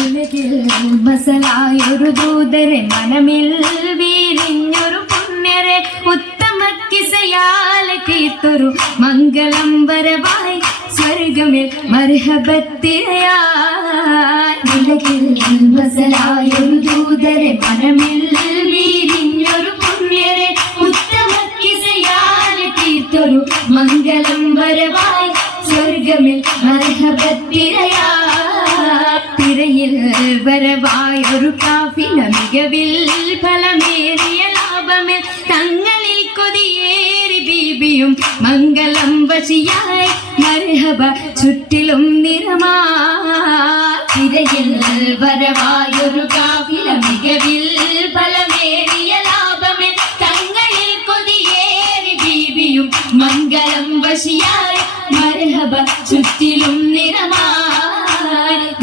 ഉലകിൽ മസലായൊരു ദൂതരെ മനമിൽ വീരിഞ്ഞൊരു പുണ്യരെ ഉത്തമ കിസയാലെ തീർത്തൊരു മംഗളം വരവായി സ്വർഗമിൽ മർഹബത്തിരയായി ഉലകിൽ മസലായൊരു ദൂതരെ മനമിൽ വീരിഞ്ഞൊരു പുണ്യരെ ഉത്തമ കിസയാലെ തീർത്തൊരു മംഗളം വരവായി സ്വർഗമിൽ മർഹബത്തിരയിൽ വരവായൊരു കാഫില മികവിൽ ഫലമേറിയ ലാഭമിൽ തങ്ങളിൽ കൊതിയേറി ബീബിയും മംഗളം വശിയായി മർഹബ ചുറ്റിലും നിറമാതിരയിൽ വരവായൊരു കാഫില മികവിൽ ഫലമേറിയ ലാഭമിൽ തങ്ങളിൽ കൊതിയേറി ബീബിയും മംഗളം വശിയായി മർഹബ ചുറ്റിലും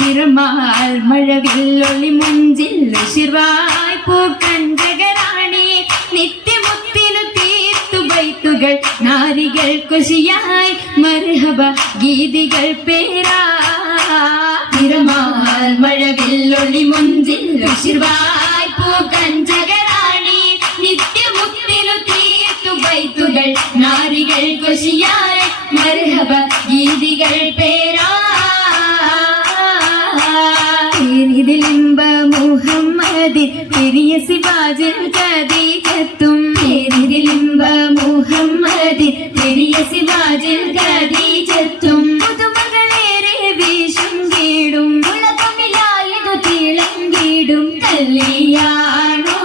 നിറമാൽ മഴവില്ലൊളി മുഞ്ചിൽ ശിർവായ് പൂക്കഞ്ചകരാണി നിത്യമുത്തിനു തീർത്തു ബൈത്തുകൾ നാരികൾ കുശിയായി മർഹബ ഗീതികൾ പേരാ നിറമാൽ മഴവില്ലൊളി മുഞ്ചിൽ ശിർവായ് പൂക്കഞ്ചകരാണി നിത്യമുത്തിനു തീർത്തു ബൈത്തുകൾ നാരികൾ കുശിയായി മർഹബ ഗീതികൾ പേരാ ഇതിലിമ്പ മുഹമ്മദി പെരിയ സിവാജിൽ ഖദീജത്തും ഇതിലിമ്പ മുഹമ്മദി പെരിയ സിവാജിൽ ഖദീജത്തും പുതുമകളേറെ വീശും കീടും ഉളകമിലായതു തിളങ്ങിടും കല്യാണോ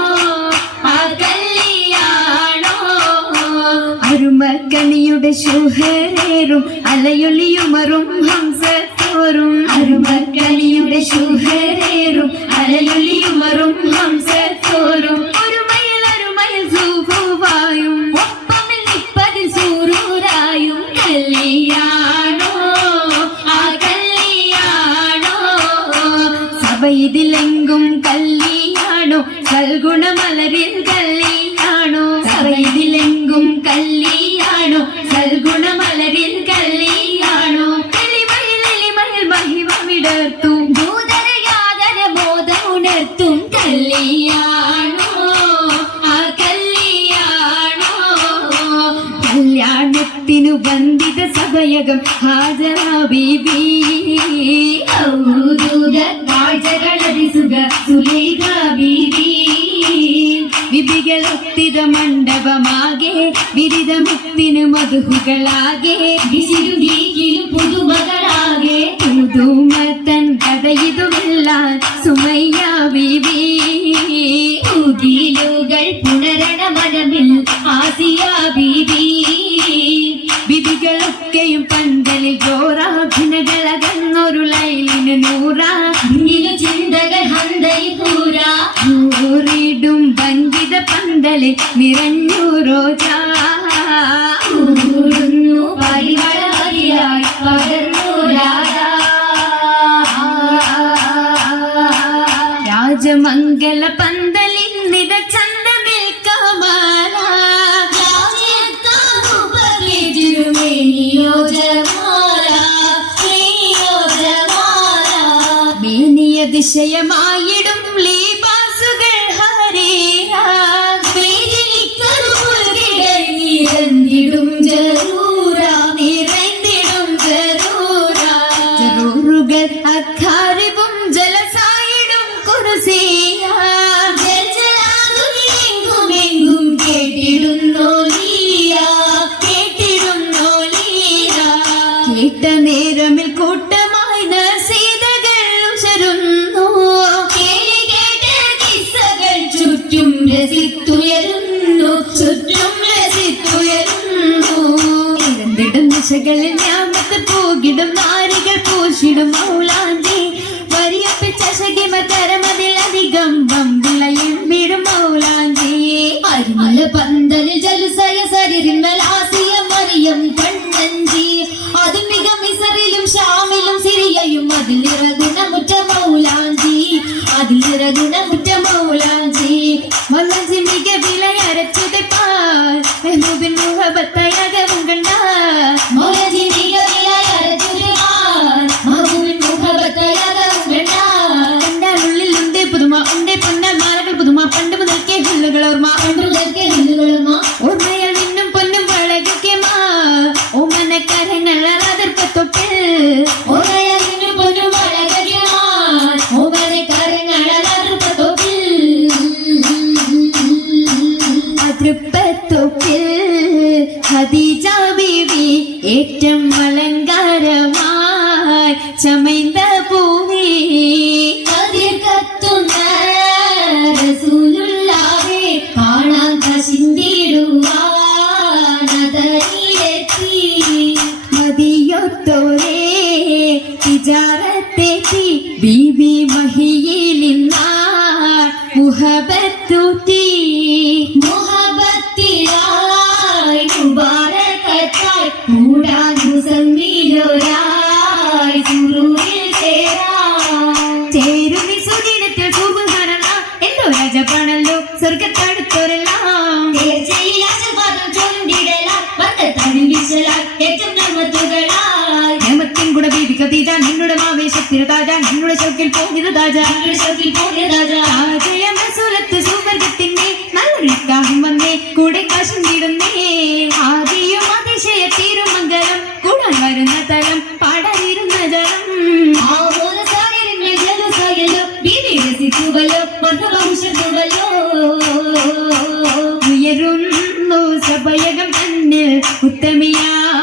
ആ കല്യാണോ അരുമക്കണിയുടെ ശുഹരേറും അലയൊലിയുമറും ഹംസത്തോറും അരുമക്കണിയുടെ ശുഹരേറും അലയൊലിയുമറും ഹംസത്തോറും ഒരു മയിൽ സൂഫുവായും ഒപ്പമിൽ നിപ്പതിൽ സൂറൂരായും കല്യാണോ ആ കല്യാണോ സഭയിതിലെങ്കും കല്യാണോ സൽഗുണമലരിൽ കല്യാണോ സഭയിതിലെങ്കും കല്യാണോ സൽഗുണമലരിൽ കല്യാണോ മഹിമമിടർത്തും ഭൂതരയാതര ബോധമുണർത്തും കല്യാണോ ആ കല്യാണോ കല്യാണത്തിനു വന്ദിത സഭയകം ഹാജറ ബീബി കാഴ്ചകളരിസുക സുലൈഖ ബീബി വിധികളൊത്തിത മണ്ഡപമാകെ വിരിതമുത്തിനു മധുഹുകളാകെ വിശിരുഗീകിലും പുതുമകളാകെ പുതുമത്തൻ കഥയിതുമില്ല സുമയ്യ ബീബി ഉദീലുകൾ പുണരണ മനമിൽ ആസിയ ബീബി വിധികളൊക്കെയും പന്തലിൽ ജോറാഭിനകളകന്നൊരു ലൈലിന് നൂറാ ചിന്തകൾ ഹന്തൈ പൂരാ ൂറിടും വഞ്ചിത പന്തലിൽ നിറഞ്ഞു റോജാ ൂടുന്നു പരിവളായി പകർന്നു രാജമംഗല പന്തലിൽ നിത ചന്തമിൽ കമാല മേനിയ ദിശയമായിടും ലീബാസുകൾ നിറഞ്ഞിടും ജറൂറുകൾ അക്കാരിവും ജലസായിടും കുറുസിയ ജലജാതുമെങ്കും കേട്ടിടുന്നോ ലീല കേട്ട നേരമിൽ കൂട്ടമായി നസീതകൾ ഉശരുന്നു കേട്ട ഖദീജ ബീവി ഏറ്റം അലങ്കാരമായി ചമൈന്ത പൂവി കതിർ കത്തുന്ന റസൂലുള്ളാഹെ കാണാൻ കശിന്തിടുവാനതയിലെത്തി മദിയൊത്തോരേ തിജാറത്തെത്തി ബീബി മഹിയിലിന്നാ മുഹബത്തൂത്തി മുഹബത്തിലായി മുബാരകത്തായി കൂടാൻ മുസമ്മിലോരായി സുറൂരിൽ ചേരുന്നി സുദിനത്തിൽ സുബ്ഹാനല്ലാ എന്തോ രാജപ്പാണല്ലോ സ്വർഗത്തടുത്തോരെല്ലാം കൂടെ ബീബി ഖദീജ നിന്നുടെ ആവേശത്തിന് താജ നിന്നുടെ ഷൗക്കിൽ പോകിയത് താജ സുലത്ത് സുവർഗത്തിന്റെ നല്ലൊരു നിക്കാഹും വന്നേ കൂടെ കാശും തീരുന്നേ ആദിയും അതിശയ തിരുമംഗലം കൂടാൻ വരുന്ന തലം പാടാതിരുന്ന ജലം ഉയരുന്നു സഭയകം തന്നിൽ ഉത്തമിയാ